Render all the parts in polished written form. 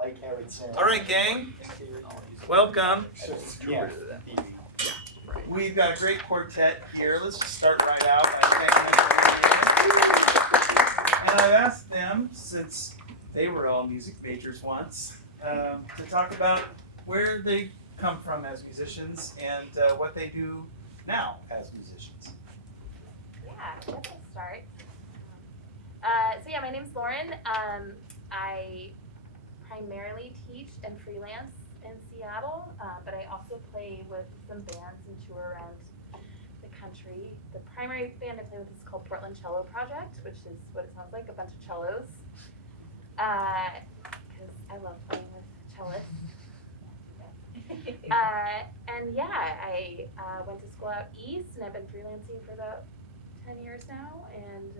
like how it sounds. All right, gang. Welcome. Yeah. We've got a great quartet here. Let's just start right out by thanking them for being here. And I've asked them, since they were all music majors once, to talk about where they come from as musicians and what they do now as musicians. Yeah, I guess I'll start. So yeah, my name's Lauren. I primarily teach and freelance in Seattle, but I also play with some bands and tour around the country. The primary band I play with is called Portland Cello Project, which is what it sounds like, a bunch of cellos. Because I love playing with cellists. And yeah, I went to school out east, and I've been freelancing for about 10 years now, and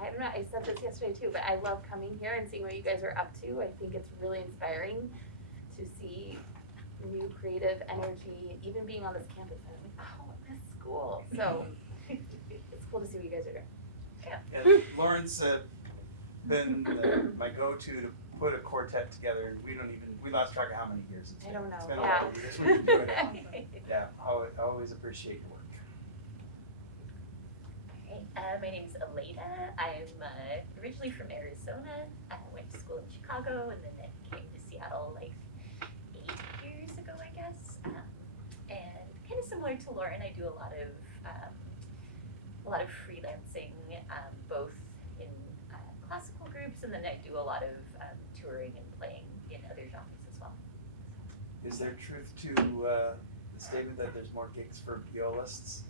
I don't know, I said this yesterday too, but I love coming here and seeing what you guys are up to. I think it's really inspiring to see new creative energy, even being on this campus. I'm like, oh, this school. So it's cool to see what you guys are doing. Yeah, Lauren's been my go-to to put a quartet together. We lost track of how many years it's been. I don't know. It's been a lot of years we've been doing it. Yeah, I always appreciate your work. My name's Aleida. I'm originally from Arizona. I went to school in Chicago and then came to Seattle like 8 years ago, I guess. And kind of similar to Lauren, I do a lot of freelancing, both in classical groups, and then I do a lot of touring and playing in other genres as well. Is there truth to the statement that there's more gigs for violists?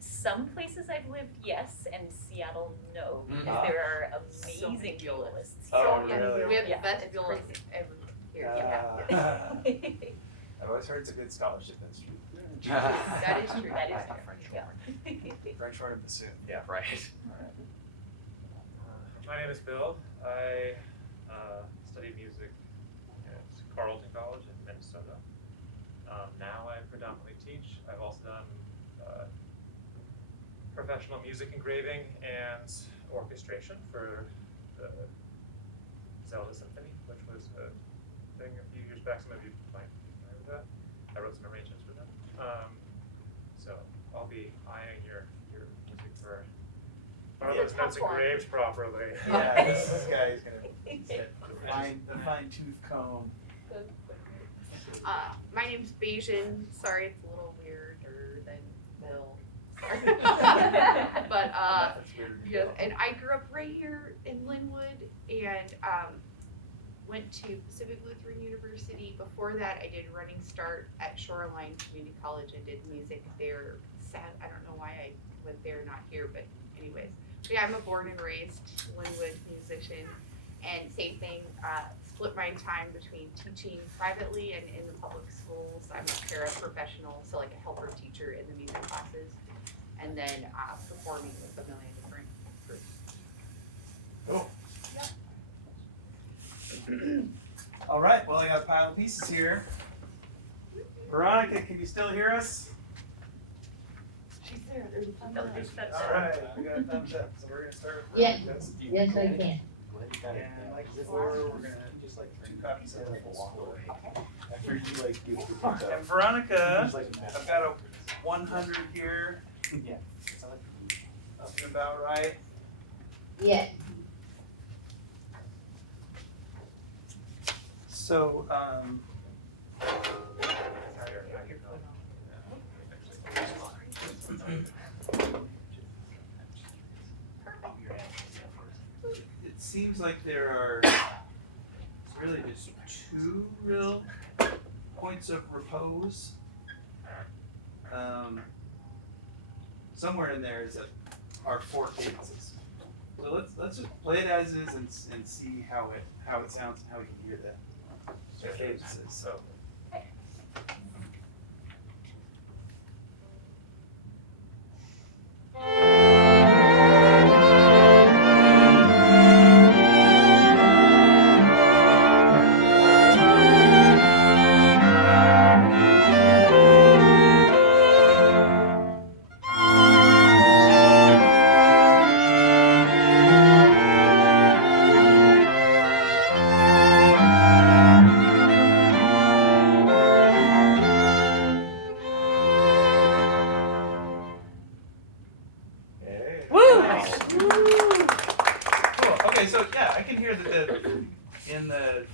Some places I've lived, yes, and Seattle, no, because there are amazing violists. Oh, really? We have the best violists ever here. I've always heard it's a good scholarship institute. That is true. That is true. French horn and bassoon. Yeah, right. My name is Bill. I studied music at Carleton College in Minnesota. Now I predominantly teach. I've also done professional music engraving and orchestration for the Zelda Symphony, which was a thing a few years back. Some of you might be familiar with that. I wrote some arrangements for them. So I'll be eyeing your music for are those notes engraved properly. Yeah, this guy is gonna hit the fine tooth comb. My name's Bayesian. Sorry, it's a little weirder than Bill. But yeah, and I grew up right here in Linwood and went to Pacific Lutheran University. Before that, I did Running Start at Shoreline Community College and did music there. I don't know why I went there, not here, but anyways. But yeah, I'm a born and raised Linwood musician, and same thing. Split my time between teaching privately and in the public schools. I'm a paraprofessional, so like a helper teacher in the music classes, and then performing with a million different groups. Cool. All right, well, I got a pile of pieces here. Veronica, can you still hear us? She's there. There's a thumbs up. All right, we got a thumbs up, so we're gonna start with Yeah. Veronica. Yes, I can. And like before, we're gonna just like 2 copies of the full After you like give And Veronica, I've got a 100 here. Yeah. Something about right. Yeah. So, it seems like there are really just 2 real points of repose. Somewhere in there are 4 cadences. So let's just play it as is and see how it sounds and how we can hear the cadences. So. Nice. Cool. Okay, so yeah, I can hear that in the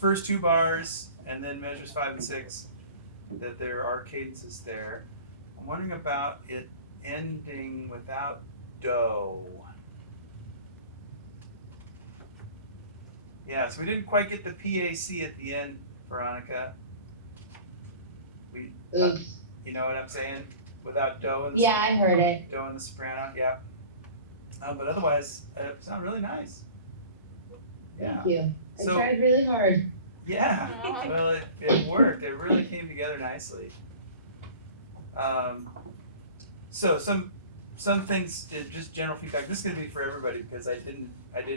first two bars and then measures 5 and 6 that there are cadences there. I'm wondering about it ending without do. Yeah, so we didn't quite get the PAC at the end, Veronica. Oops. You know what I'm saying? Without do and the Yeah, I heard it. do and the soprano, yeah. But otherwise, it sounded really nice. Yeah. Thank you. I So- tried really hard. Yeah. Well, it worked. It really came together nicely. So some things, just general feedback. This is gonna be for everybody because I didn't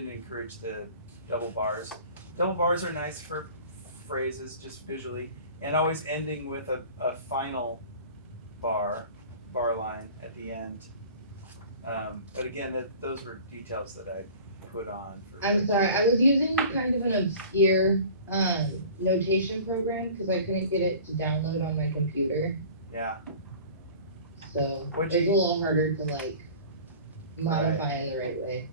encourage the double bars. Double bars are nice for phrases, just visually, and always ending with a final bar line at the end. But again, those were details that I put on. I'm sorry, I was using kind of an obscure notation program because I couldn't get it to download on my computer. Yeah. So What'd it's you- a little harder to like modify in the right way.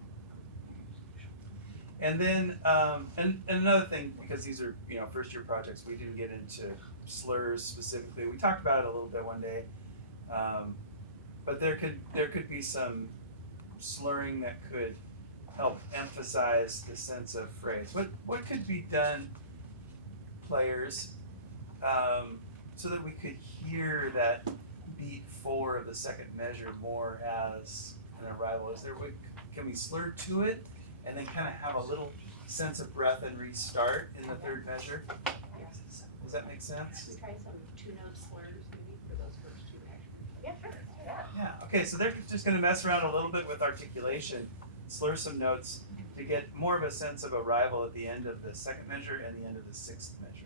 And then, and another thing, because these are, first year projects, we didn't get into slurs specifically. We talked about it a little bit one day. But there could be some slurring that could help emphasize the sense of phrase. What could be done, players, so that we could hear that beat 4 of the second measure more as an arrival? Can we slur to it and then kind of have a little sense of breath and restart in the third measure? Does that make sense? Should we try some 2-note slurs maybe for those first 2 measures? Yeah, sure. Yeah. Yeah, okay, so they're just gonna mess around a little bit with articulation, slur some notes to get more of a sense of arrival at the end of the second measure and the end of the sixth measure.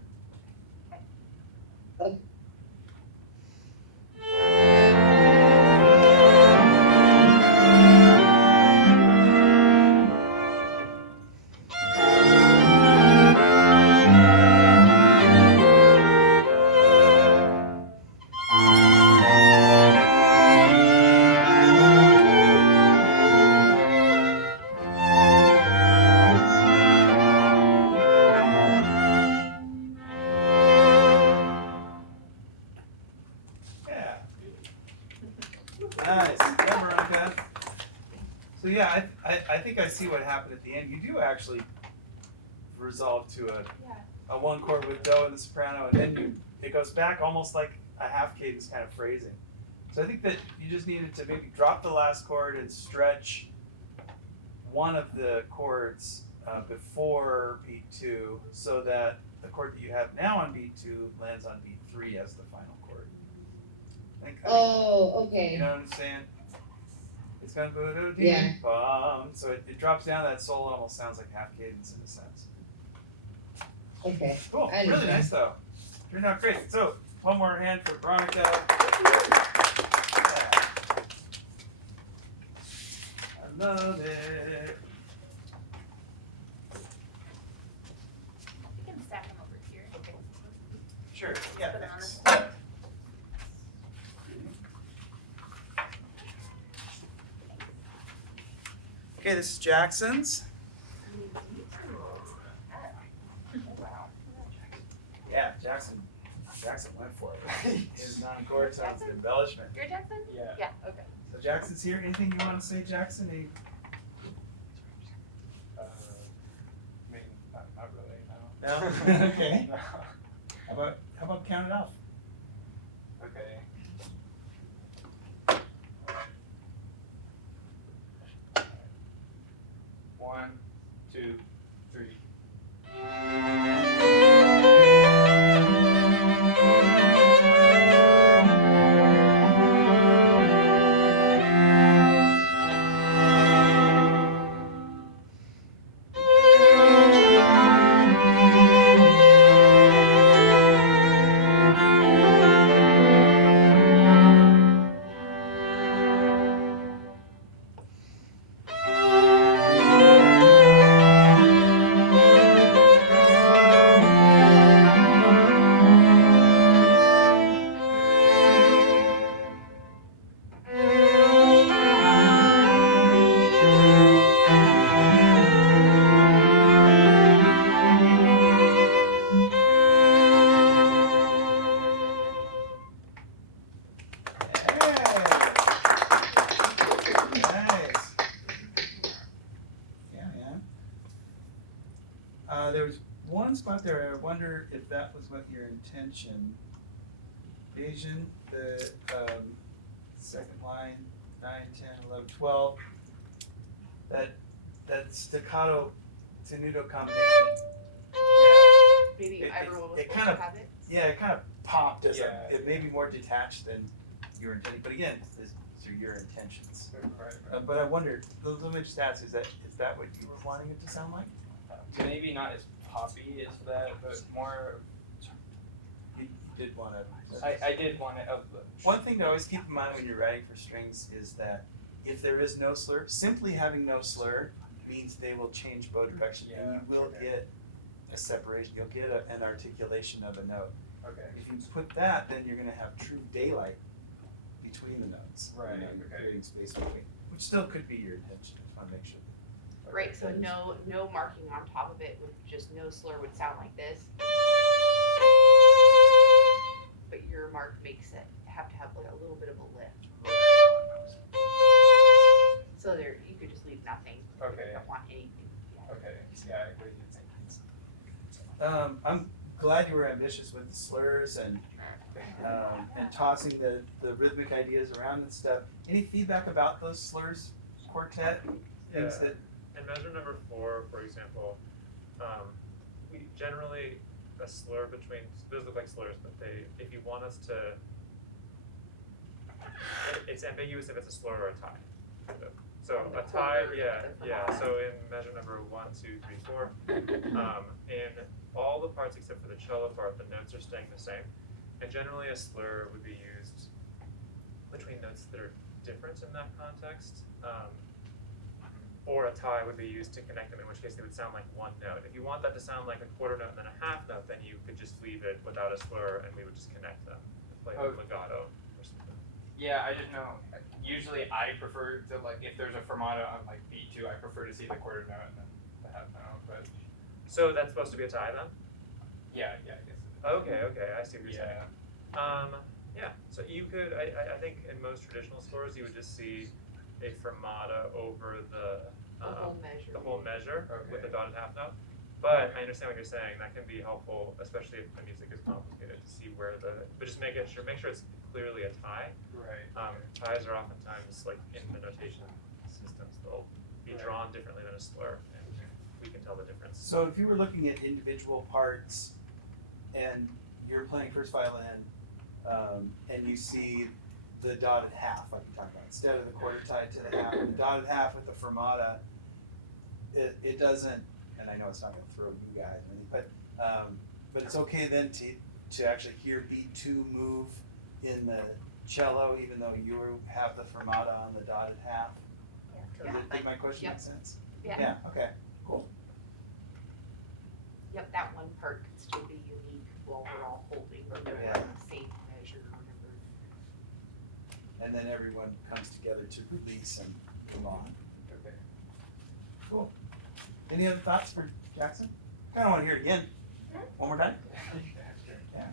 Yeah. Nice, yeah, Veronica. So yeah, I think I see what happened at the end. You do actually resolve to a one chord with do and the soprano, and then it goes back almost like a half cadence kind of phrasing. So I think that you just needed to maybe drop the last chord and stretch one of the chords before beat 2, so that the chord that you have now on beat 2 lands on beat 3 as the final chord. Oh, okay. You know what I'm saying? It's gonna go Yeah. bum. So it drops down that soul and almost sounds like half cadence in a sense. Okay. Cool. I Really understand. nice though. Turned out great. So one more hand for Veronica. Yeah. I love it. You can stack them over here. Sure. Yeah. Put it on Thanks. Okay, this is Jackson's. Yeah, Jackson went for it. His non-chord sounds an embellishment. You're Jackson? Yeah. Yeah, okay. So Jackson's here. Anything you want to say, Jackson? Any- I mean, not really, no. No? Okay. No. How about count it off? Okay. One, two, three. There was one spot there, I wonder if that was what your intention. Asian, the second line, 9, 10, 11, 12. That staccato tenuto combination. Maybe It- everyone was it supposed kind to of- have it. Yeah, it kind of popped as Yeah. it may be more detached than you were intending. But again, these are your intentions. Right. But I wondered, those image stats, is that what you were wanting it to sound like? Maybe not as poppy as that, but more. You did want to. I did want it. One thing to always keep in mind when you're writing for strings is that if there is no slur, simply having no slur means they will change bow direction, and you will get a separation. You'll get an articulation of a note. Okay. If you put that, then you're going to have true daylight between the notes. Right, You know, you're okay. creating space between, which still could be your intention. Just want to make sure. Right, so no marking on top of it with just no slur would sound like this. But your mark makes it have to have like a little bit of a lift. So there, you could just leave nothing. Okay. You don't want anything. Yeah. Okay. Yeah, I agree. I'm glad you were ambitious with the slurs and tossing the rhythmic ideas around and stuff. Any feedback about those slurs, Quartet? Things that In measure number 4, for example, we generally, a slur between, those look like slurs, but if you want us to, it's ambiguous if it's a slur or a tie. So a tie, so in measure number 1, 2, 3, 4, in all the parts except for the cello part, the notes are staying the same. And generally a slur would be used between notes that are different in that context. Or a tie would be used to connect them, in which case they would sound like one note. If you want that to sound like a quarter note and then a half note, then you could just leave it without a slur and we would just connect them, play like legato or something. Yeah, I just know. Usually, I prefer to if there's a fermata on B2, I prefer to see the quarter note and then the half note. But So that's supposed to be a tie then? yeah, I guess. Okay, I see what you're saying. So you could, I think in most traditional scores you would just see a fermata over the whole measure with a dotted half note. But I understand what you're saying. That can be helpful, especially if the music is complicated, to see where but just make sure it's clearly a tie. Right. Ties are oftentimes in the notation systems, they'll be drawn differently than a slur, and we can tell the difference. So if you were looking at individual parts and you're playing first violin and you see the dotted half, like you talked about, instead of the quarter tied to the half, the dotted half with the fermata, it doesn't, and I know it's not going to throw you guys or anything, but it's okay then to actually hear B2 move in the cello, even though you have the fermata on the dotted half. Did my question make sense? Yeah. Okay, cool. Yep, that one part could still be unique while we're all holding the same measure or whatever. And then everyone comes together to release and move on. Okay. Cool. Any other thoughts for Jackson? Kind of want to hear it again. One more time? Yeah.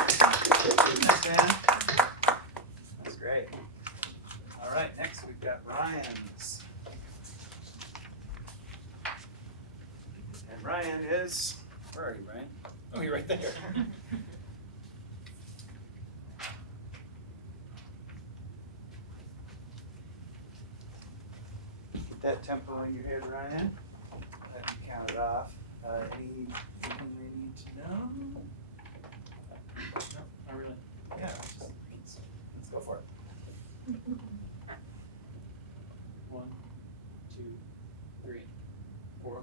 Thanks, man. That's great. All right, next we've got Ryan's. And Ryan is, where are you, Ryan? Oh, you're right there. Keep that tempo in your head, Ryan. Let me count it off. Anything we need to know? No, not really. Yeah, let's go for it. 1, 2, 3, 4.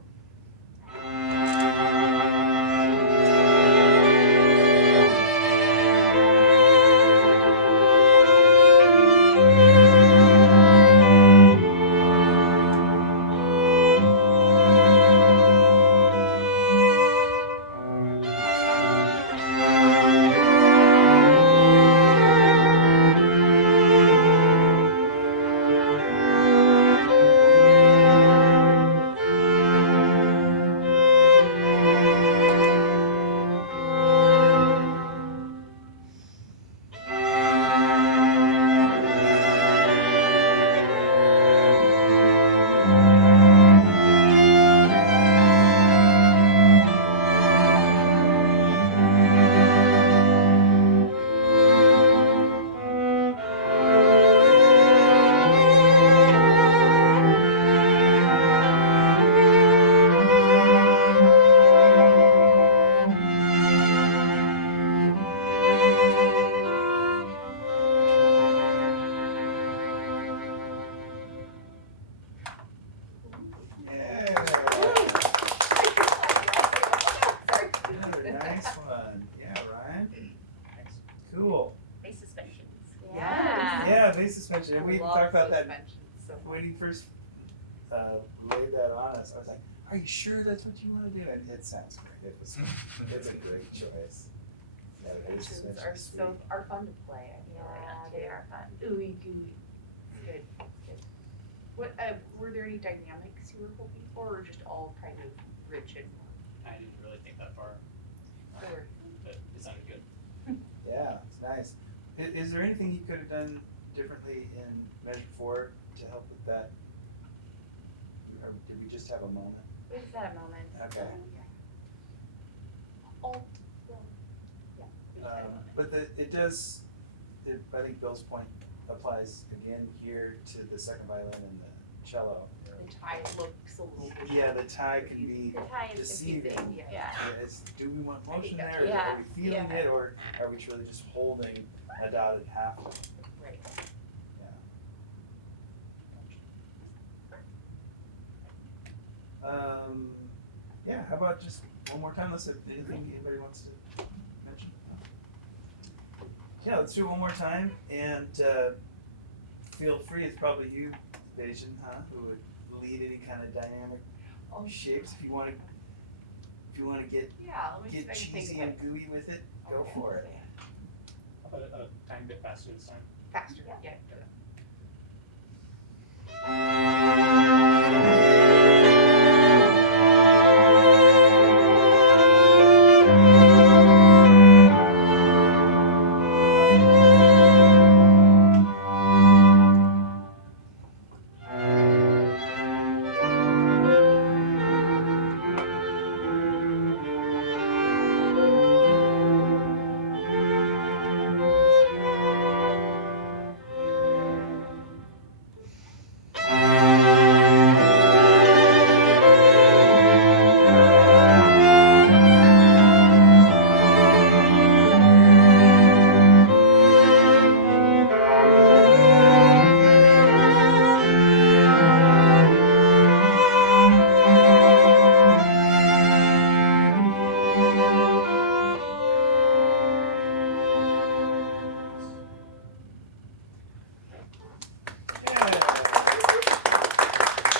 Another nice one. Yeah, Ryan. Thanks. Cool. Bass suspensions. Yeah, bass suspension. And we Love talked about that suspensions so when he first laid that on us. I was like, "Are you sure that's what you want to do?" And it sounds great. It's a great choice. Yeah, the bass Suspensions suspension are is sweet. are fun to play. Yeah, they are fun. Ooey gooey. Good, good. What were there any dynamics you were hoping for, or just all kind of rich and I didn't really think that far, or but it sounded good. Yeah, it's nice. Is there anything you could have done differently in Measure 4 to help with that? Or did we just have a moment? We just had a moment. Okay. all? But it does, I think Bill's point applies again here to the second violin and the cello. The tie looks a little bit. Yeah, the tie can be The tie is deceiving. confusing, yeah. Yeah, it's, do we want motion that's there, or Yeah, are we feeling yeah. it, or are we truly just holding a dotted half? Right. Yeah, how about just one more time, unless anything anybody wants to mention? Yeah, let's do it one more time, and feel free, it's probably you, Bajan, who would lead any kind of dynamic shapes. If you wanna get Yeah, let me see if I can cheesy think of and it. gooey with it, go for it. How about a tiny bit faster this time? Faster, yeah.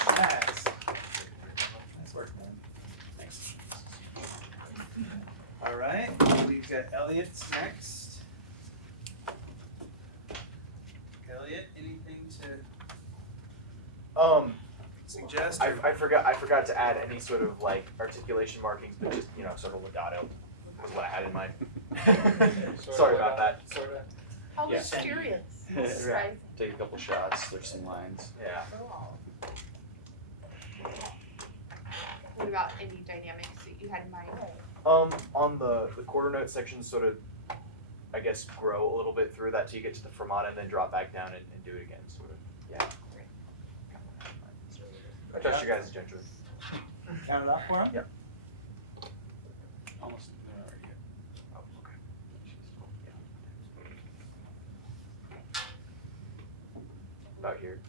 Nice. Nice work, man. Thanks. All right, we've got Elliott's next. Elliott, anything to suggest? or- I forgot to add any sort of like articulation markings, but just sort of legato was what I had in mind. Sorry about that. Sorta. How Yeah. mysterious. Surprising. Take a couple shots. There's some lines. Yeah. What about any dynamics that you had in mind? On the quarter note section, sort of, I guess, grow a little bit through that till you get to the fermata, and then drop back down and do it again, sort of. Yeah. I trust you guys' judgment. Count it off for him? Yep. Almost there already. Oh, okay. About here.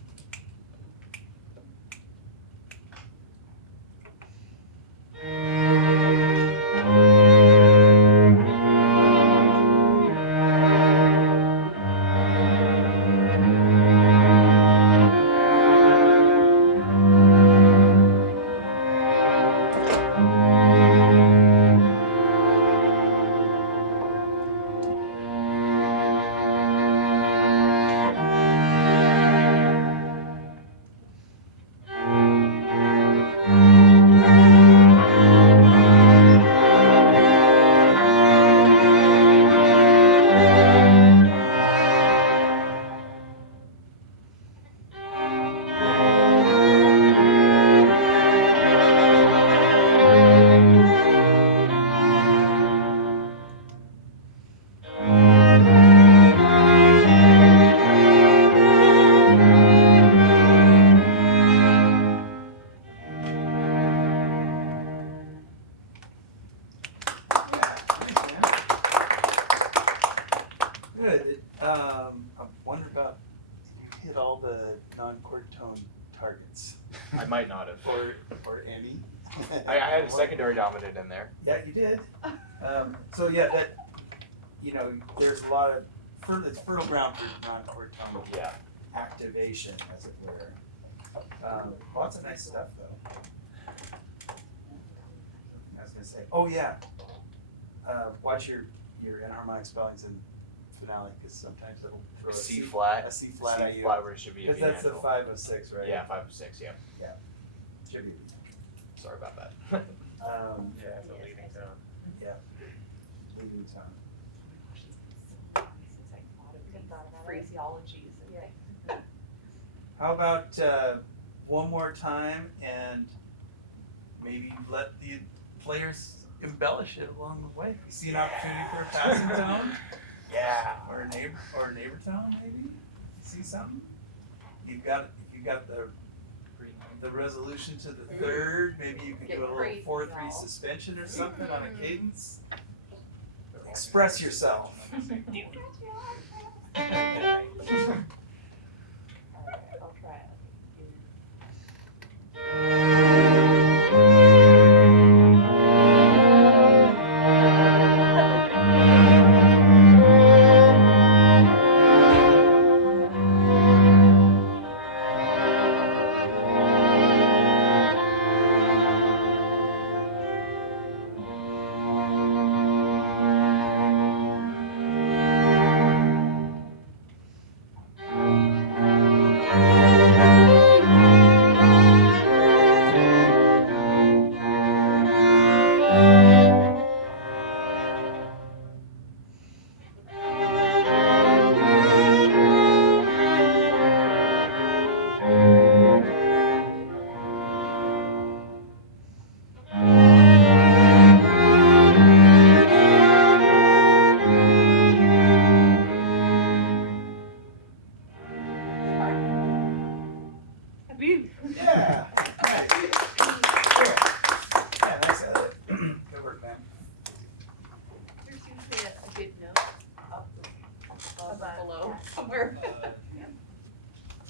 Good. I wonder about hit all the non-chord tone targets, I might not have. or any. I had a secondary dominant in there. Yeah, you did. So yeah, that there's a lot of it's fertile ground for non-chord tone Yeah. activation, as it were. Lots of nice stuff though. I was gonna say, oh yeah, watch your enharmonic spellings in finale, because sometimes it'll throw A C flat. a C flat at you. flat where it should be a Because B that's the natural. 506, right? Yeah, 5 of 6. Yeah. Should be. Sorry about that. Yeah, it's a leading tone. Leading tone. Since I thought of these phraseologies and How about one more time and maybe let the players embellish it along the way. You see an opportunity for a passing tone? Yeah. Or a neighbor tone maybe? You see something? If you got the resolution to the third, maybe you could Get do a little crazy 4/3 now. suspension or something on a cadence. Express yourself. Alright, I'll try it. Yeah. Nice. Cool. Yeah, nice Elliott. Good work, man. There's usually a good note up above or below somewhere.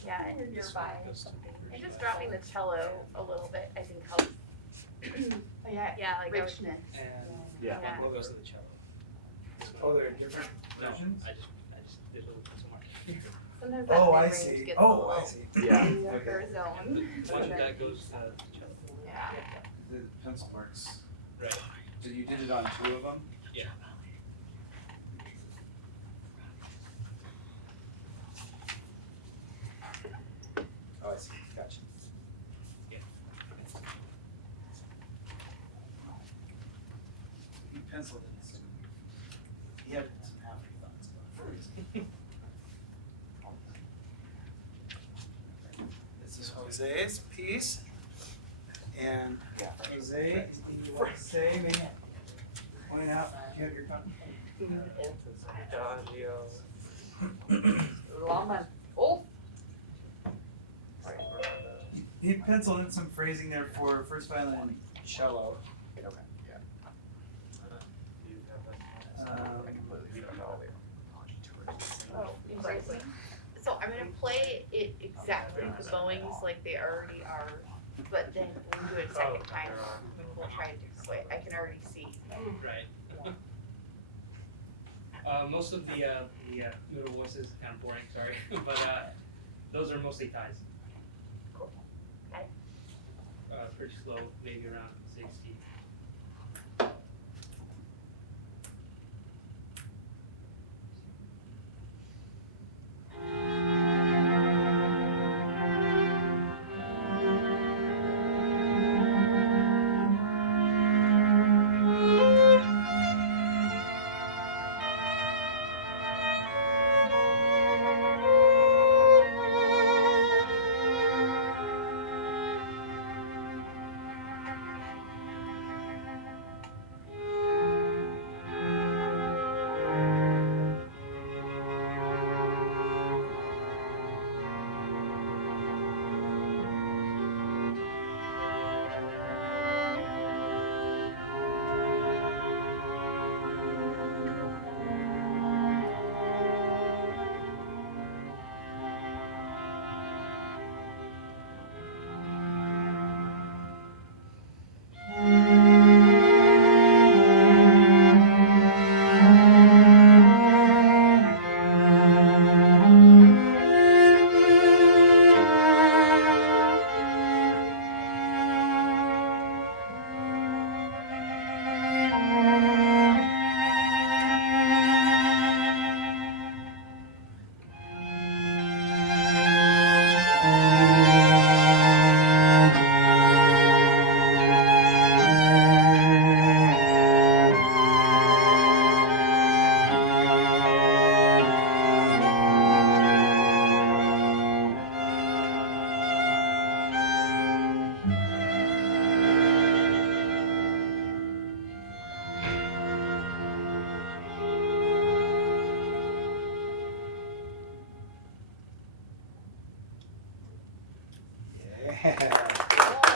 Yeah, and Nearby. and just dropping the cello a little bit, I think helps. Oh, yeah, Yeah, like I was, richness. And Yeah. Yeah. what goes to the cello? Oh, there are different No, versions? I just did a little pencil mark. sometimes that Oh, I mid-range see. gets a Oh, little I see. Yeah. darker zone. One that goes to the cello. Yeah. The pencil marks. Right. So you did it on 2 of them? Yeah. Oh, I see. Gotcha. Yeah. He penciled in some. He had some afterthoughts about for a reason. This is Jose's piece. And Jose, anything you want to say? Maybe point out. Do you have your copy? Lama. Oh, he penciled in some phrasing there for first violin cello. Okay, yeah. Do you have that? I completely forgot. Oh, embracing. So I'm gonna play it exactly the bowings like they already are, but then when we do it a second time, we'll try it this way. I can already see. Right. Most of the middle voices kind of boring, sorry, but those are mostly ties. Cool. Okay. Pretty slow, maybe around 60. Yeah.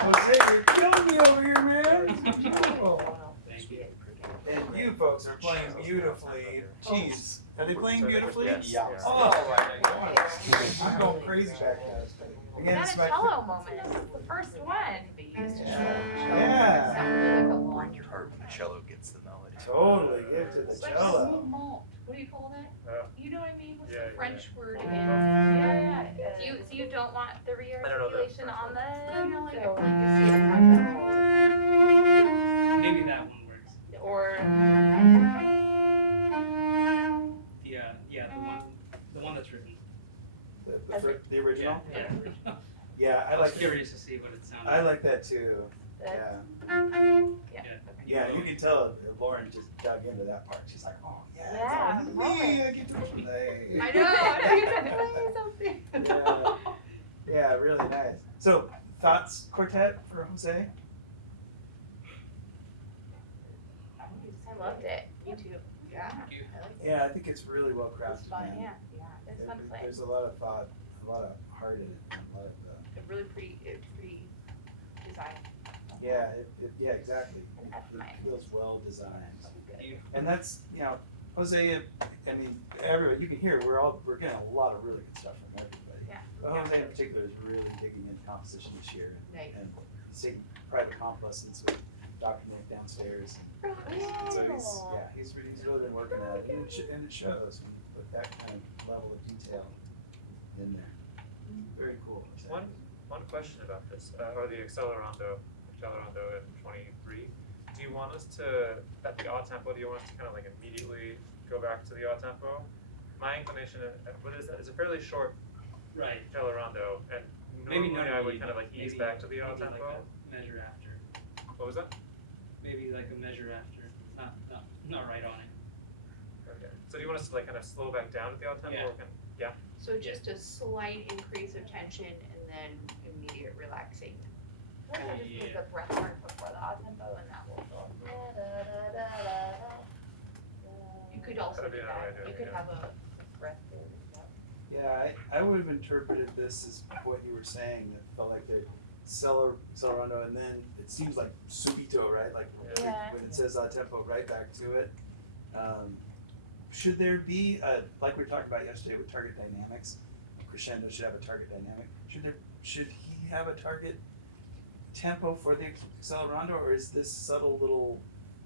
Jose, you're killing me over here, man. This is beautiful. Thank you. And you folks are playing beautifully. Jeez, are they playing beautifully? Yeah. Oh my God. I'm going crazy back there. We Again, got it's a my cello moment. This is the first one. Yeah. Sounded like a long. Break your heart when the cello gets the melody. Totally give to the It's like cello. malt. What do you call that? You know what I mean? What's Yeah, the French word again? Yeah, yeah. So you don't want the re-articulation on the. You know, like, so- like you see it on the all the time. Maybe that one works. Or The one that's written. The original? Yeah. Yeah, I I was like curious to see what it sounded I like. like that too. Yeah. yeah. Yeah, you can tell Lauren just dug into that part. She's like, oh yeah, Yeah, it's on me. I get to play. I know. You can play something. Yeah. Yeah, really nice. So, thoughts, Quartet, for Jose? I loved it. You too. Yeah. I like it. Yeah, I think it's really well crafted. It's fun. man. Yeah. It's fun to play. There's a lot of thought, a lot of heart in it, and a lot of It's really pretty designed. yeah, yeah, exactly. An F It minor. feels well designed. And that's, Jose, I mean, everybody, you can hear, we're getting a lot of really good stuff from everybody. Yeah. But Jose in particular is really digging into composition this year. Nice. And seeing private comp lessons with Dr. Nick downstairs. And so he's really been working at it. And it shows when you put that kind of level of detail in there. Very cool. Jose. One question about this, or the accelerando in 23. Do you want us to, at the odd tempo, do you want us to kind of like immediately go back to the odd tempo? My inclination, what is that? It's a fairly short Right. accelerando, and Maybe normally not I would immediately, kind of like ease maybe- back to the odd maybe tempo. Like a measure after. What was that? Maybe like a measure after. Not right on it. Okay. So do you want us to like kind of slow back down at the odd tempo? Yeah. Or can, yeah. So just a slight increase of tension and then immediate relaxing. Or just use the breath work before the odd tempo and that will go. You could also That'd do be another that. idea, You could yeah. have a breath there. Yeah, I would have interpreted this as what you were saying, that felt like accelerando, and then it seems like subito, right? Like Yeah. when it says tempo, right back to it. Should there be like we were talking about yesterday with target dynamics? Crescendo should have a target dynamic. Should he have a target tempo for the accelerando, or is this subtle little,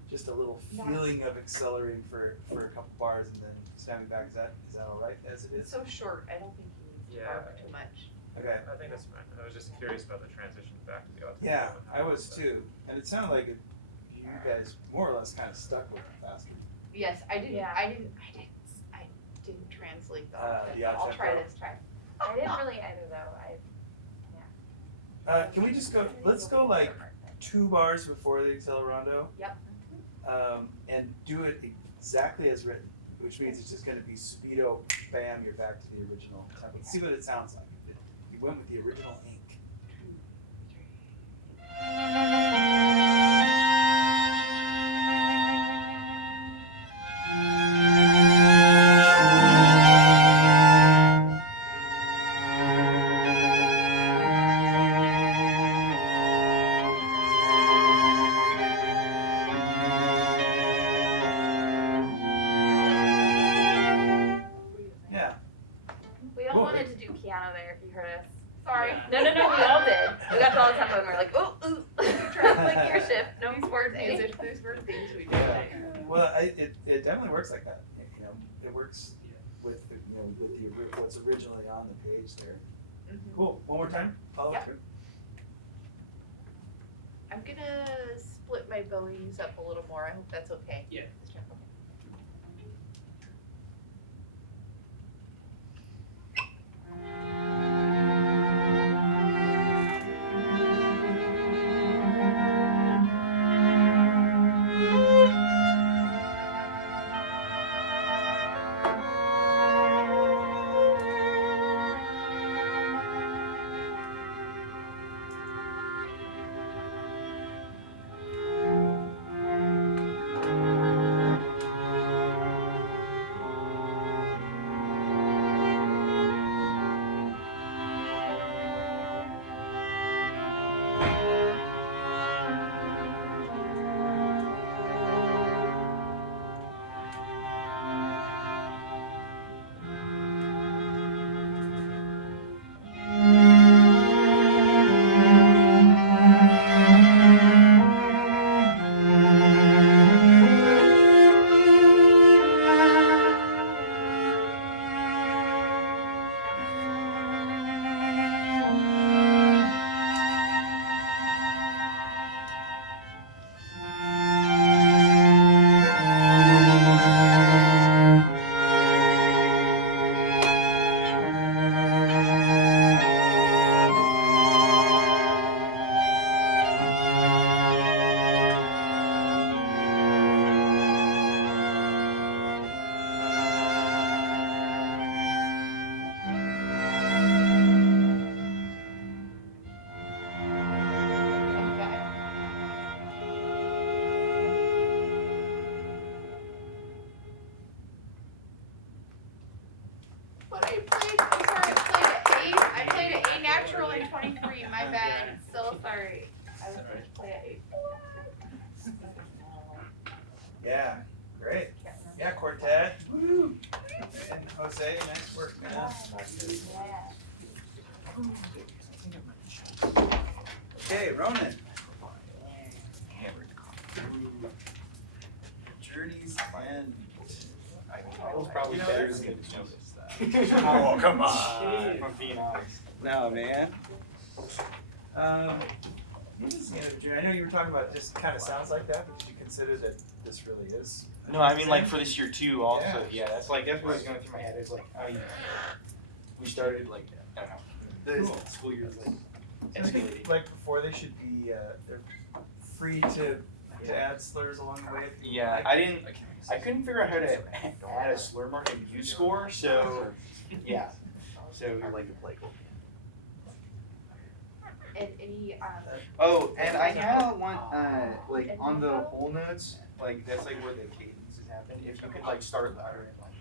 just a little feeling of accelerating for a couple bars and then snapping back? Is that all right as it It's is? so short, I don't think he needs to Yeah. bark too much. Okay. I think that's fine. I was just curious about the transition back to the auto. Yeah, I was too, and it sounded like you guys more or less kind of stuck with it faster. Yes, I didn't translate the I'll try tempo. this time. I didn't really either though. Can we just go? Let's go like 2 bars before the accelerando. Yep. And do it exactly as written, which means it's just going to be speedo, bam, you're back to the original tempo. See what it sounds like. You went with the original ink. Yeah. We all Cool. wanted to do piano there if you heard us. Sorry. No, we all did. We got to all the tempo and we were like, ooh, trying to like gear shift. No These sports were things, those were things we did. Yeah. Well, it definitely works like that. You know, it works with the, with what's originally on the page there. Mhm. Cool. One more time. Follow Yep. through. I'm gonna split my bowings up a little more. I hope that's okay. Yeah. This time, okay. But I played an A natural in 23, my bad. So sorry. I was supposed to play an Yeah. Great. Yeah, Quartet. Woo. And Jose, nice work, man. Okay, Ronan. Journey's End. I was probably better than notice that. Oh, come on. If I'm being honest. No, man. What is the end of a journey? I know you were talking about it just kind of sounds like that, but did you consider that this really is? No, I mean like for this year too. Also, Yeah. yeah, that's what was going through my head. Is like how we started like I don't know Cool. the school year like I think escalating. like before they should be they're free to add slurs along the way. if you Yeah, like. I couldn't figure out how to add a slur mark in U score, so yeah. So we like to play. And any Oh, and I kind of want like on the whole notes, like that's like where the cadences happen. If you could like start louder and like.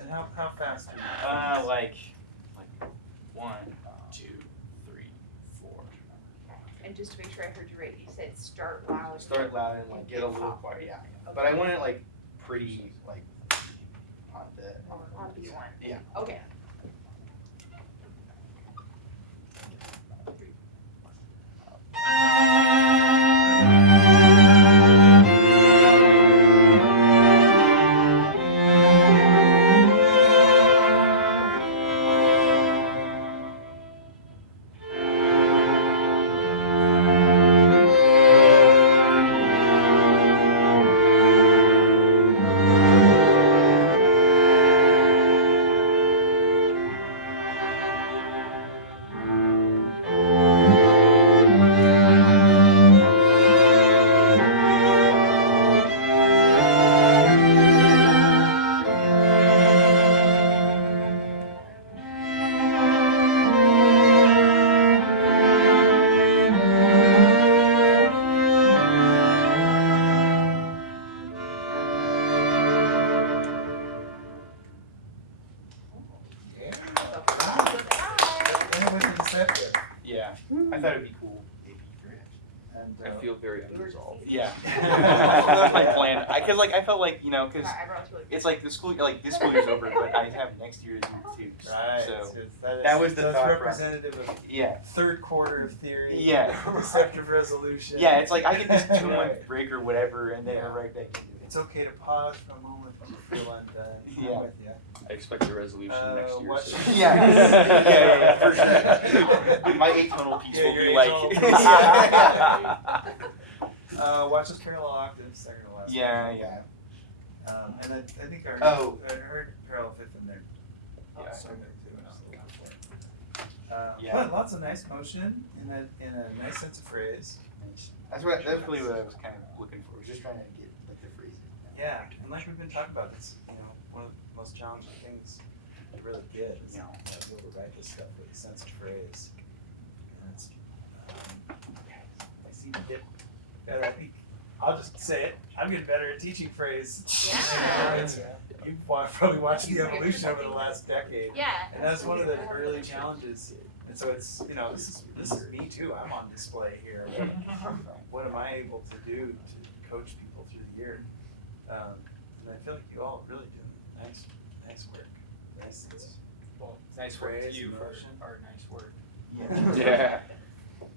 And how fast? Do you Like 1, 2, And just to make sure I heard you right, you said start loud. Start loud and like get a little quiet. Yeah. But I want it like pretty like on the On B1. Yeah. Okay. Yeah. I thought it'd be cool. Maybe And, I feel very unresolved. Yeah. That's my plan. Cause like I felt like, you know, cause My eyebrows really. it's like the school, like this school year's over, but I have next year's too. Right. So that was the that's thought representative of yeah. third quarter of theory. Yeah. Deceptive resolution. Yeah, it's like I get this 2 month Right. break or whatever, and then Yeah. we're right back into it. It's okay to pause for a moment when you feel undone. Yeah. I'm with you. I expect a resolution next year. what- So. Yeah, for sure. My atonal piece Yeah, will your be like. atonal piece. Watch those parallel octaves, second to last. Yeah, yeah. And I think I heard parallel fifth in there. Yeah. So there too, and I was looking for it. Yeah. But lots of nice motion in a nice sense of phrase. That's really what I was kind of looking for. Was just trying to get like the phrases. Yeah, and like we've been talking about, it's one of the most challenging things to really get is be able to write this stuff with a sense of phrase. And it's, I see you get better. I think I'll just say it. I'm getting better at teaching phrase. Yeah. You've probably watched the evolution over the last decade. Yeah. And that's one of the early challenges. And so it's, this is me too. I'm on display here. What am I able to do to coach people through the year? And I feel like you all really do nice work. Nice. Well, nice work to you for our nice work. Yeah. Yeah.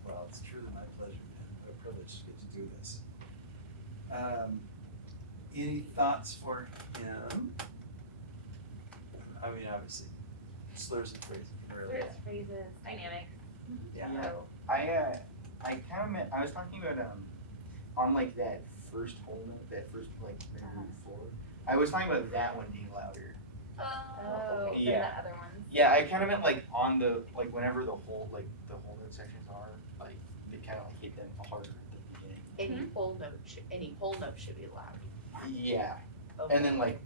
Well, it's truly my pleasure, man. What a privilege to get to do this. Any thoughts for him? I mean, obviously, slurs and phrases earlier. Words, phrases, dynamics. Yeah. So, I kind of meant, I was talking about on like that first whole note, that first like measure 4. I was talking about that one being louder. oh, Yeah. than the other ones. Yeah, I kind of meant like on the like whenever the whole note sections are like they kind of like hit them harder at the beginning. Any whole note should be loud. Yeah, Okay. and then like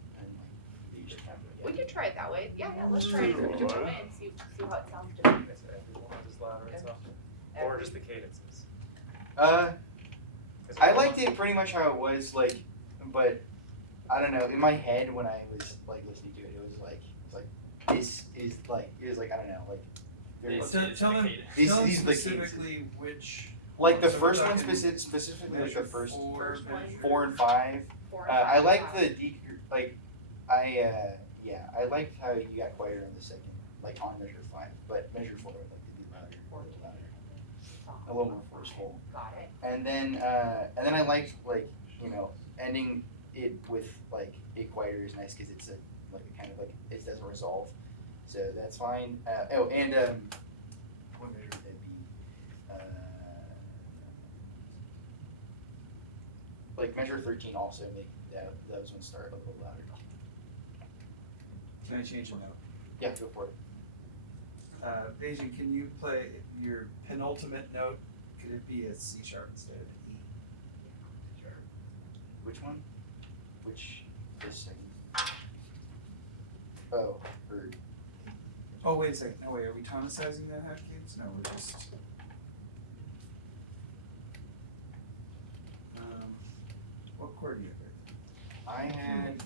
you just kind of We could try it that way. Yeah, let's try it Sure. in a moment and see how it sounds different. Okay, so everyone is louder and softer, or just the cadences. I liked it pretty much how it was like, but I don't know. In my head when I was like listening to it, it was like this is like it was like I don't know like. Well, tell them These the specifically which. Like the So we're first one talking specifically like measure the first four, one. measure 4 and 5. 4 and I 5 like loud. the like I liked how you got quieter on the second, like on measure 5, but measure 4 I'd like to be louder, a little more forceful. Got it. And then I liked like ending it with like a quieter is nice because it's a like kind of like it doesn't resolve, so that's fine. What measure would that be? Like measure 13 also make those ones start a little louder. Can I change a note? Yeah, go for it. Beijing, can you play your penultimate note? Could it be a C sharp instead of an E? Sure. Which one? Which this second? Oh, or Oh, wait a second. No, wait. Are we tonicizing that half cubes? No, we're just. What chord do you have? I had.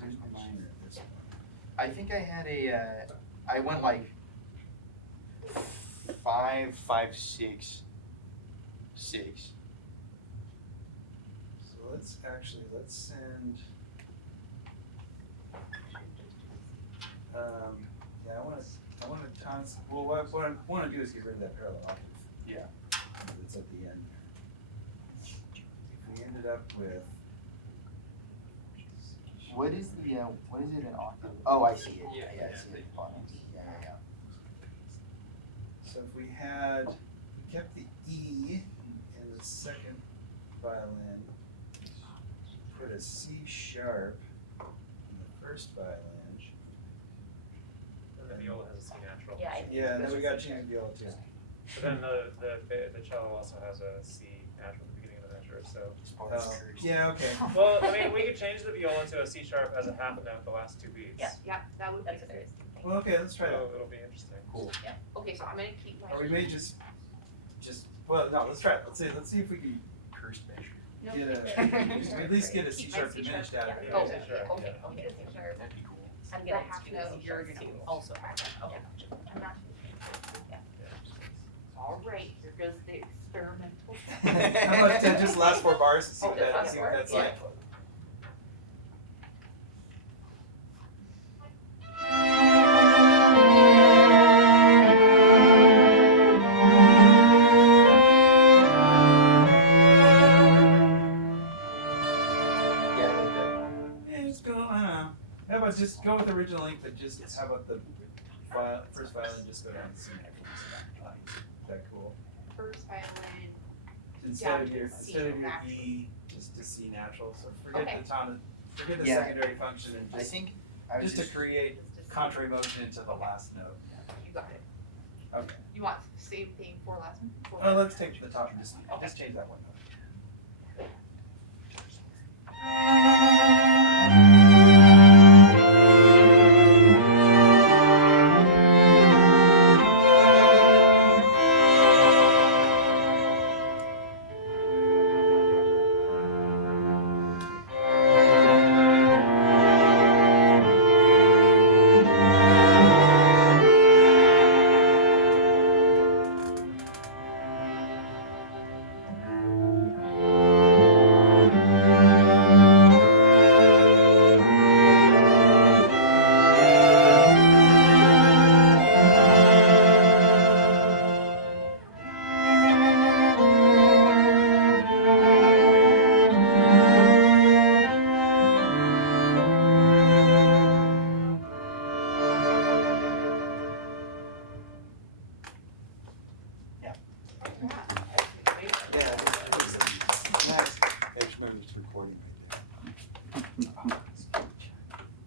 Here's my minor. This one. I think I had I went like 5, 5, 6, 6. So let's send. Yeah, I want to tons. Well, what I want to do is get rid of that parallel octave. Yeah. That's at the end. If we ended up with. What is it in octave? Oh, I see it. Yeah, I see it. Yeah. So if we kept the E in the second violin, put a C sharp in the first violin. And the viola has a C natural. Yeah, Yeah, and then we got change viola too. But then the cello also has a C natural at the beginning of the measure, so. Yeah, okay. Well, I mean, we could change the viola to a C sharp as a half note the last 2 beats. Yeah. Yeah, that would be That's what I good. was thinking. Well, okay, let's try that. So it'll be interesting. Cool. Okay, so I'm gonna keep my. Or we may just, well, no, let's try it. Let's see if we can Cursed measure. No. at least get a C Keep my sharp C diminished sharp. out of it. Oh, C sharp, okay, yeah. okay. C sharp. That'd be cool. I'm The gonna half do note, C you're sharp gonna too. also have that. Okay. I'm not. Yeah. All right, here goes the experimental. How about just last 4 bars and see Oh, what that's that's yeah. like? Yeah, I like that. Yeah, just go, I don't know. How about just go with original length, but just, how about the first violin just go down to C natural? Is that cool? First violin. Instead Down of to your, C instead of your natural. E, just to C natural, so forget Okay. the tone, forget the Yeah. secondary function and I just, think I was just to create contrary motion into the last note. You got it. Okay. You want the same thing for last one? For Well, let's take the top and just change that one note.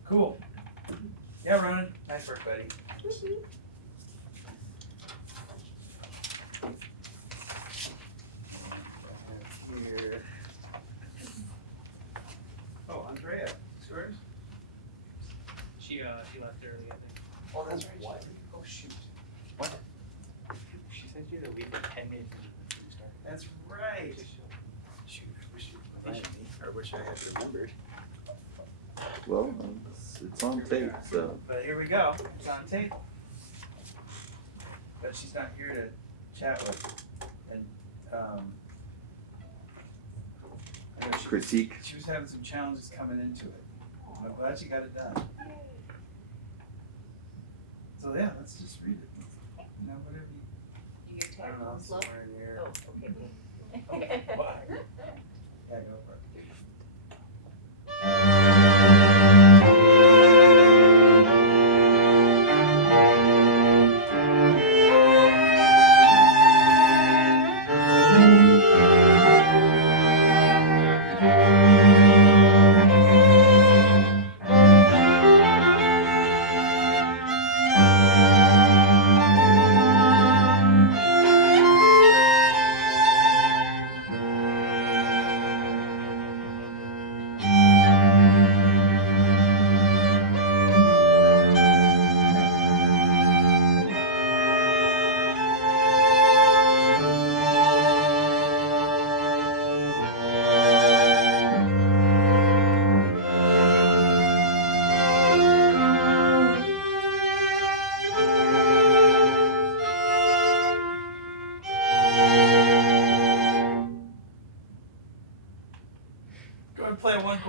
Cool. Yeah, Ronan, nice work, buddy. Here. Oh, Andrea, scores? She left early, I think. Oh, that's right. What? Oh, shoot. What? She said you had to leave at 10 minutes before we started. That's right. Shoot, wish you Right. I wish I had remembered. Well, it's on tape, so. But here we go. It's on tape. But she's not here to chat with. And I know Critique. she was having some challenges coming into it. I'm glad she got it done. So yeah, let's just read it. You know, whatever you. Do your I don't know, tag slow. somewhere in here. Oh, okay. Why? Yeah, go for it.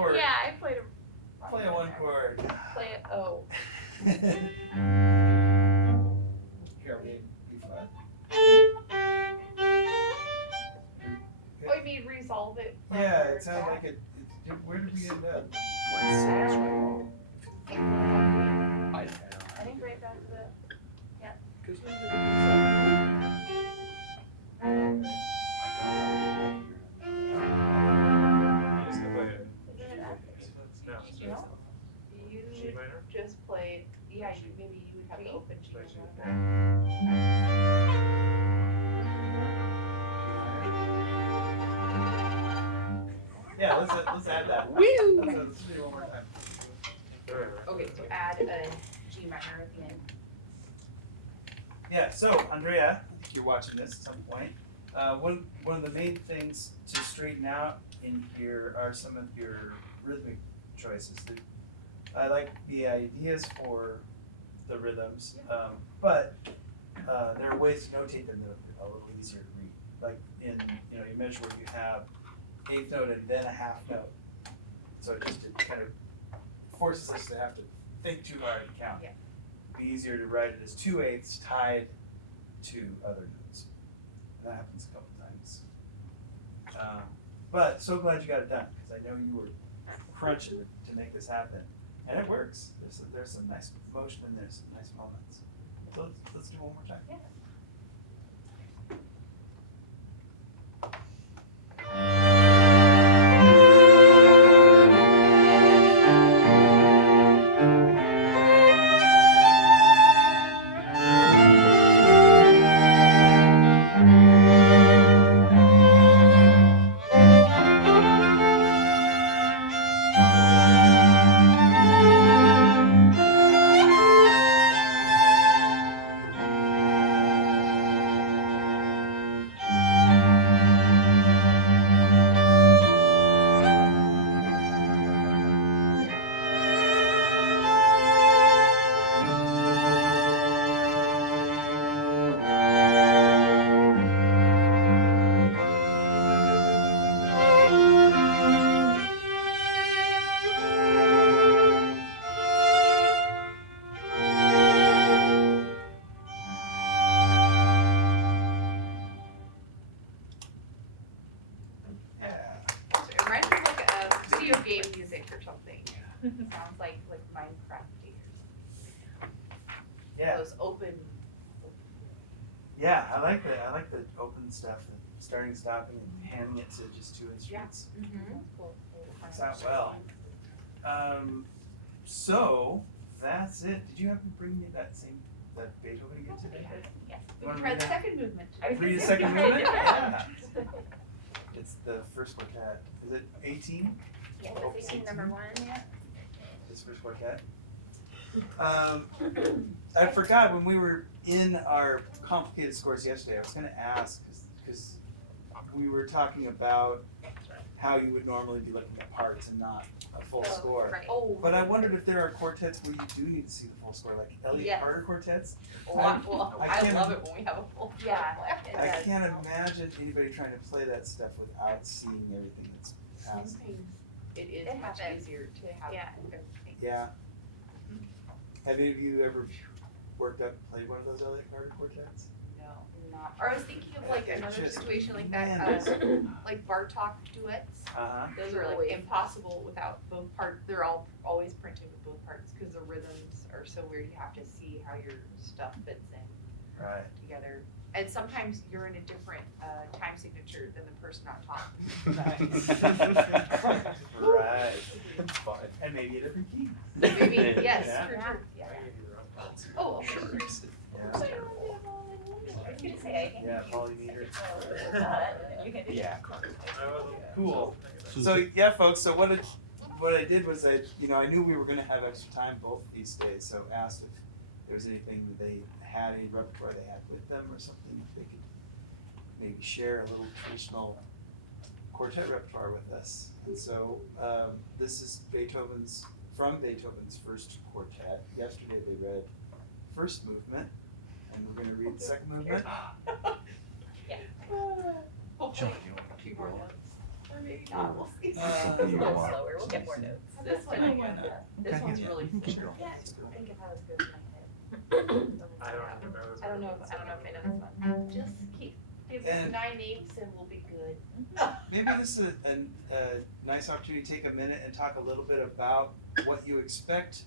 chord. Yeah, I played a. Play a one chord. Play it. Oh. Here, B flat. Oh, you mean resolve it? From Yeah, where it it's sounded at? like it. Where did we end up? I think right back to the. Just gonna play it. Is it up? No, You know? You G minor? just play, yeah, maybe you would have to open G Play G. minor. Yeah, let's add that. Woo! Let's do it one more time. Okay, so add a G minor at the end. Yeah, so Andrea, I think you're watching this at some point. One of the main things to straighten out in here are some of your rhythmic choices. I like the ideas for the rhythms, but there are ways to notate them that are a little easier to read. Like in, you measure where you have eighth note and then a half note. So it kind of forces us to have to think too hard and count. Yeah. It'd be easier to write it as 2/8 tied to other notes. And that happens a couple times. But so glad you got it done, because I know you were crunching to make this happen. And it works. There's some nice motion and there's some nice moments. So let's do it one more time. Yeah. It reminds me of like a video game music or something. Sounds like Minecraft or Yeah. those open. Yeah, I like the open stuff, the starting, stopping, and handing it to just two instruments. Mm-hmm. Works out well. So that's it. Did you happen to bring me that Beethoven again today? Yes. We can try the second movement. Read the second movement? Yeah. It's the first quartet. Is it 18? Yeah, that's 18 number 1, yeah. This first quartet. I forgot when we were in our complicated scores yesterday, I was going to ask, because we were talking about how you would normally be looking at parts and not a full score. Right. Oh. But I wondered if there are quartets where you do need to see the full score, like Elliott Yes. Quartets. Well, I I can't- love it when we have a full. Yeah. It I does can't help. imagine anybody trying to play that stuff without seeing everything that's happening. Sometimes it is It much happens. easier to have Yeah. everything. Yeah. Have any of you ever worked up, played one of those Elliott Quartets? No, not. Or I was thinking of like another Just- situation like man, that, like Bartok duets. Uh-huh. Those are like Always. impossible without both parts. They're all always printed with both parts because the rhythms are so weird. You have to see how your stuff fits in Right. together. And sometimes you're in a different time signature than the person on top. Right. And maybe a different key. Maybe, yes, Yeah. true, true. Yeah. Oh, okay. Yeah. I was gonna say, I can. Yeah, polymeter. Yeah. Cool. So yeah, folks. So what I did was I knew we were going to have extra time both these days, so asked if there was anything that they had, any repertoire they had with them, or something that they could maybe share a little traditional quartet repertoire with us. And so this is from Beethoven's first quartet. Yesterday they read first movement, and we're going to read the second movement. Hopefully, a few more notes. Or maybe not, we'll see. It's a little slower, we'll get more notes. This one, this one's really You can cool. go. I think if I was good in my head. I don't even know this I don't know if I know this one. Just give And- 9 names and we'll be good. Maybe this is a nice opportunity to take a minute and talk a little bit about what you expect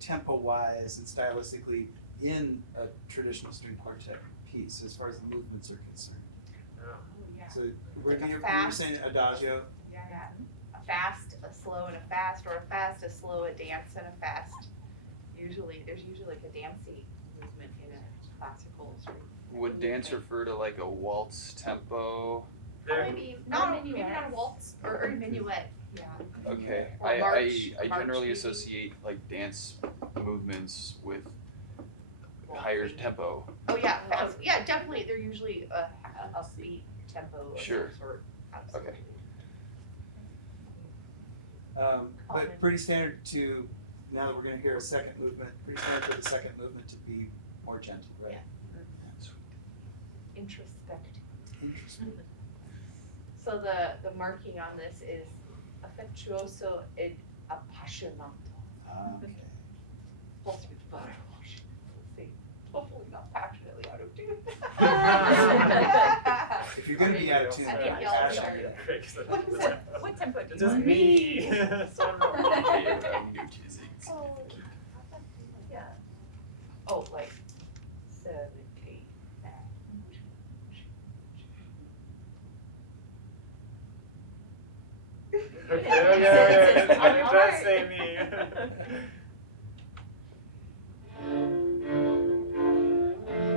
tempo-wise and stylistically in a traditional string quartet piece as far as the movements are concerned. Yeah. Oh, yeah. So we're Like a you're fast- saying adagio. Yeah. A fast, a slow, and a fast, or a fast, a slow, a dance, and a fast. There's usually like a dancey movement in a classical string. Would dance refer to like a waltz tempo? There, Maybe Or not a minuets. waltz or a minuet. Yeah. Okay, Or I march generally maybe. associate like dance movements with higher tempo. Oh yeah, fast. Yeah, definitely. They're usually a upbeat tempo of Sure. some sort. Absolutely. Okay. But pretty standard to, now that we're gonna hear a second movement, pretty standard for the second movement to be more gentle, right? Yeah. Introspective. Interesting. So the marking on this is affettuoso ed appassionato. Okay. Supposed to be very emotional. See, hopefully not passionately out of tune. If you're gonna be out of tune, I think then y'all passion, are. yeah. Great, 'cause I- What is that's- it? What tempo do It's you just want? me. So I'm not- Oh, Yeah. oh, like 7, 8, 9. Okay, okay. It's on your Just heart. say me.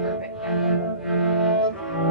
Perfect. Yeah.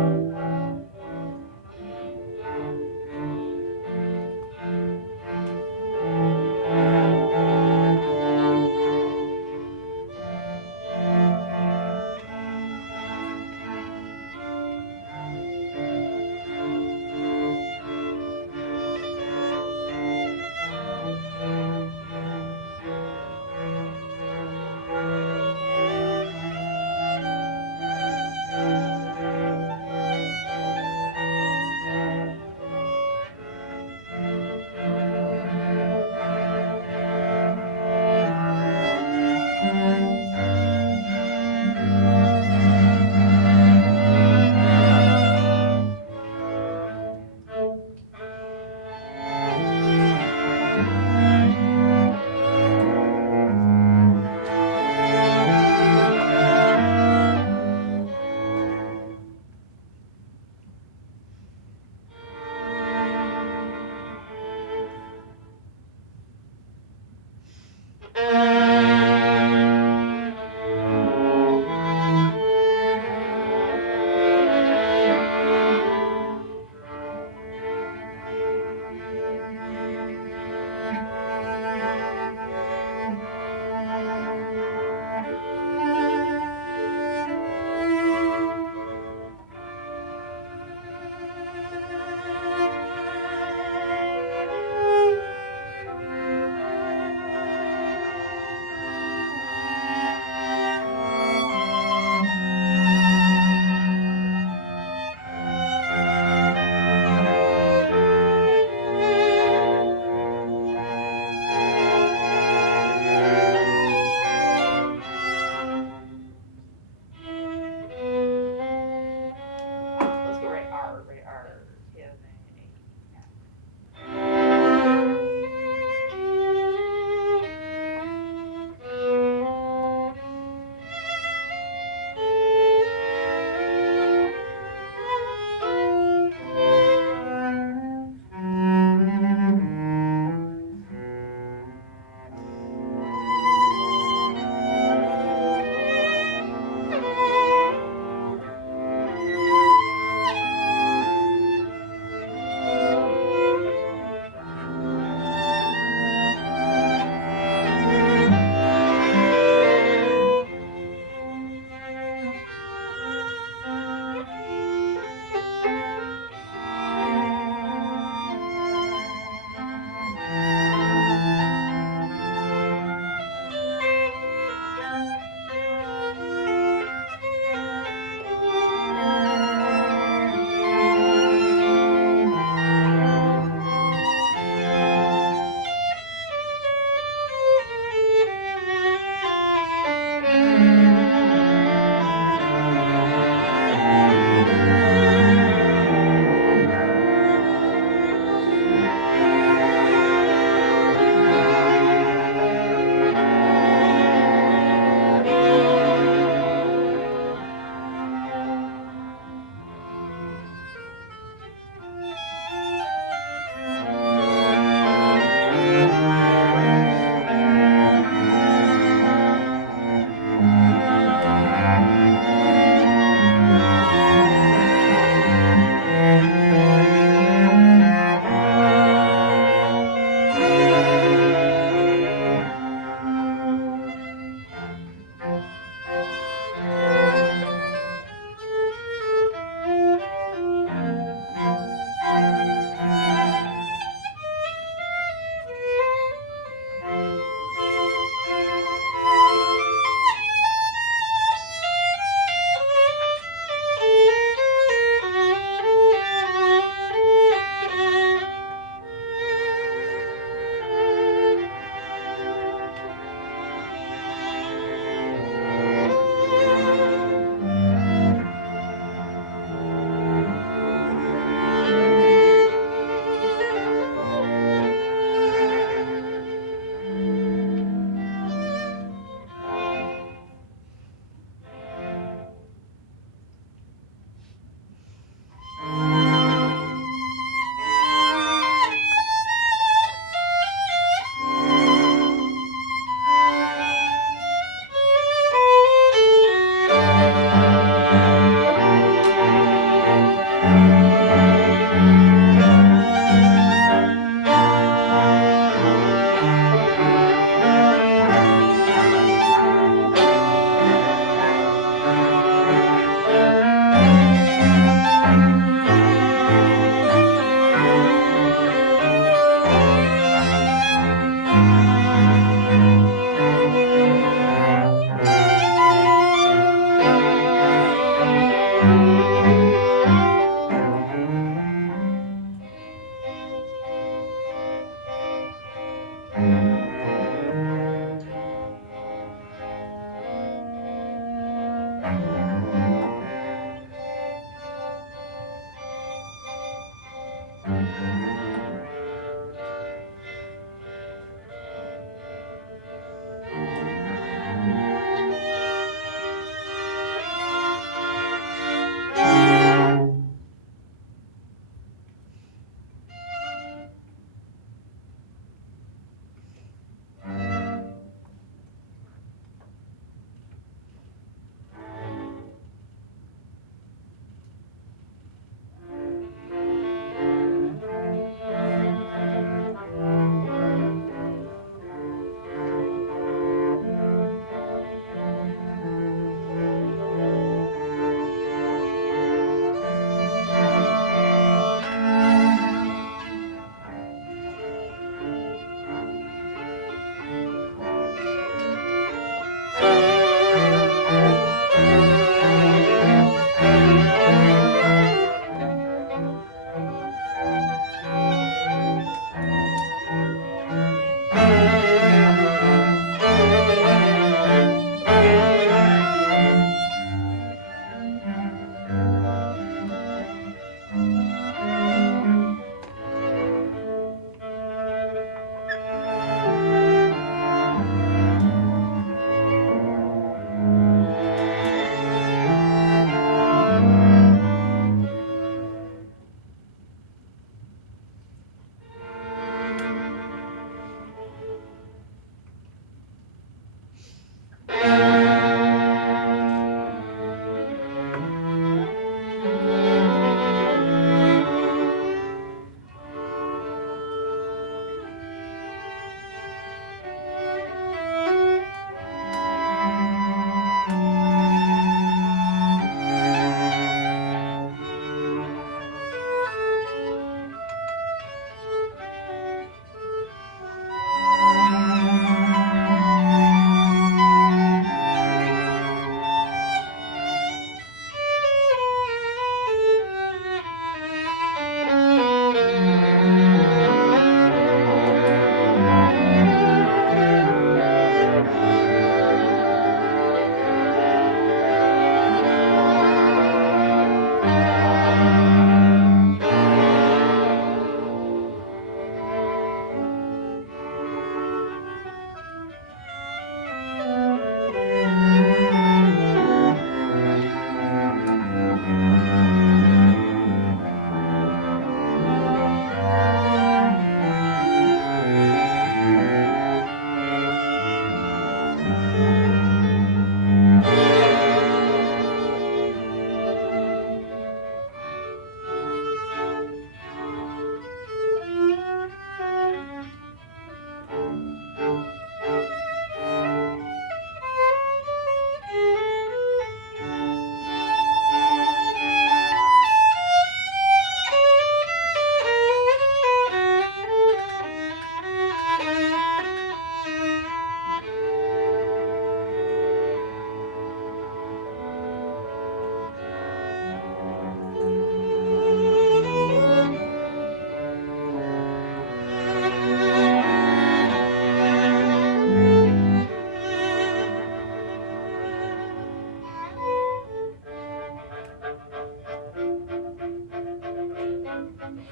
Freeze.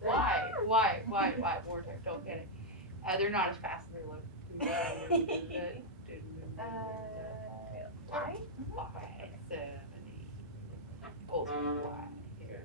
Why? More time. Don't panic. They're not as fast as they look. Why? 5, 7, 8. Oh, why? Here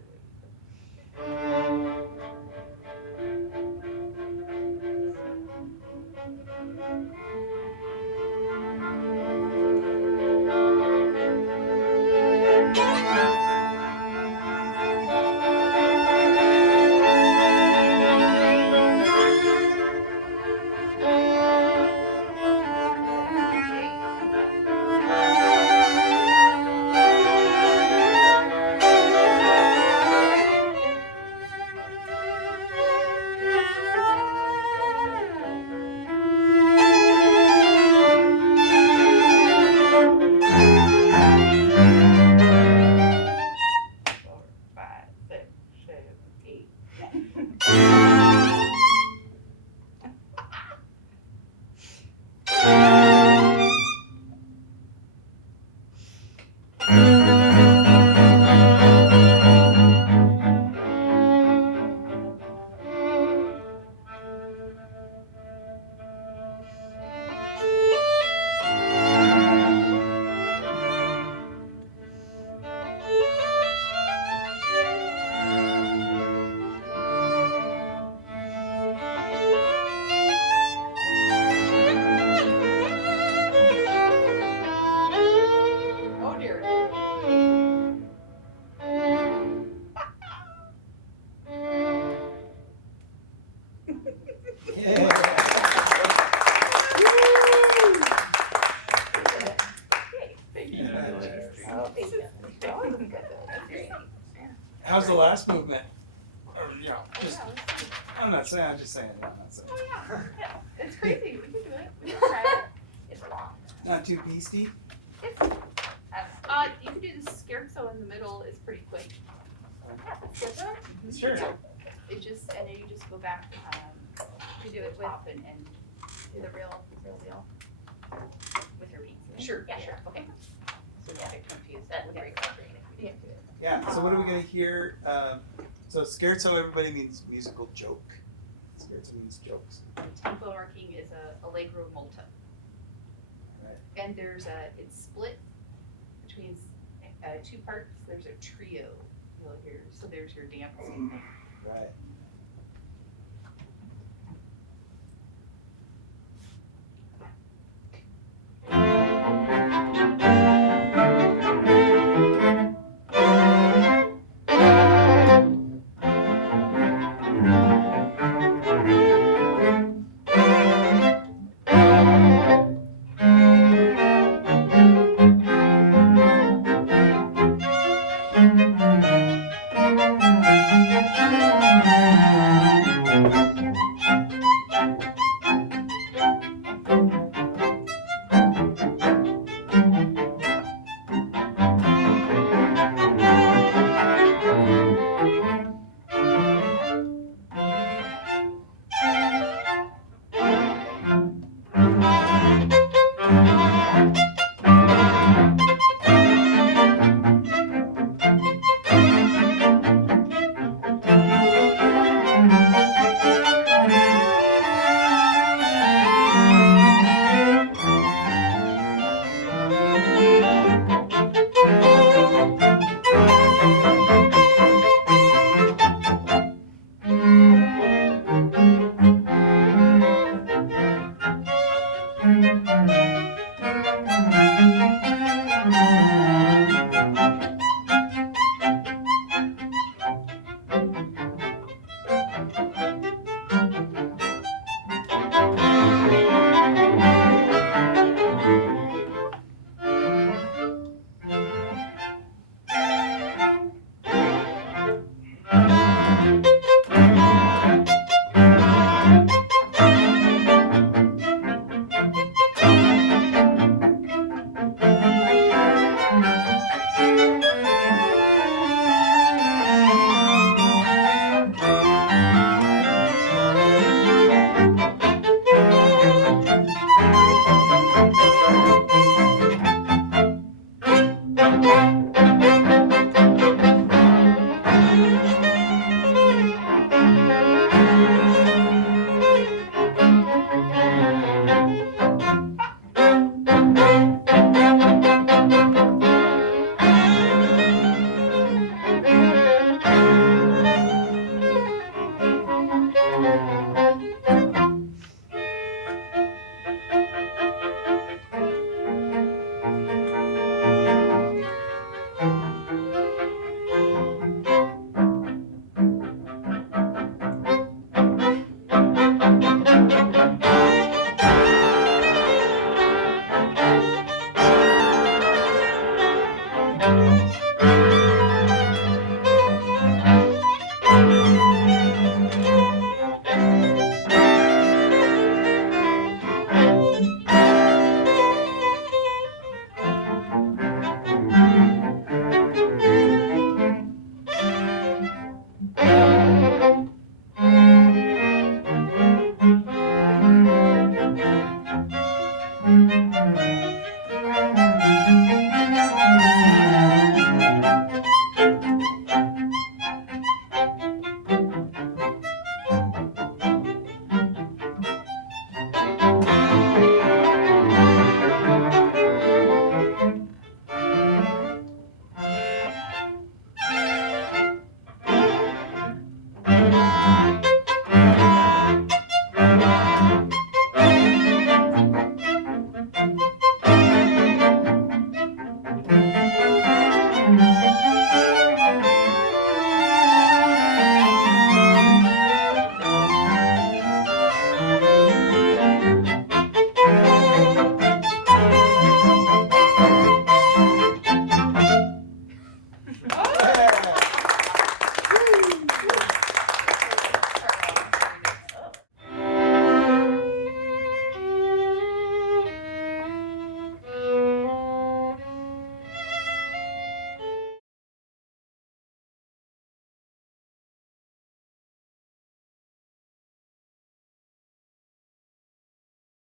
How's the last movement? Or, just, I'm not saying, I'm just saying, I'm not saying. Oh yeah. It's crazy. We can do it. We can try it. It's long. Not too beastie? You can do the scherzo in the middle. It's pretty quick. Sure. It just, and then you just go back, you do it top and Do the real deal. With your beats. Sure, Yeah, sure. okay. So don't get confused. That with would the be frustrating if we Yeah. didn't do it. Yeah, so what are we gonna hear? So scherzo, everybody means musical joke. Scherzo means jokes. tempo marking is a allegro molto. Right. And it's split between 2 parts. There's a trio you'll hear. So there's your dancing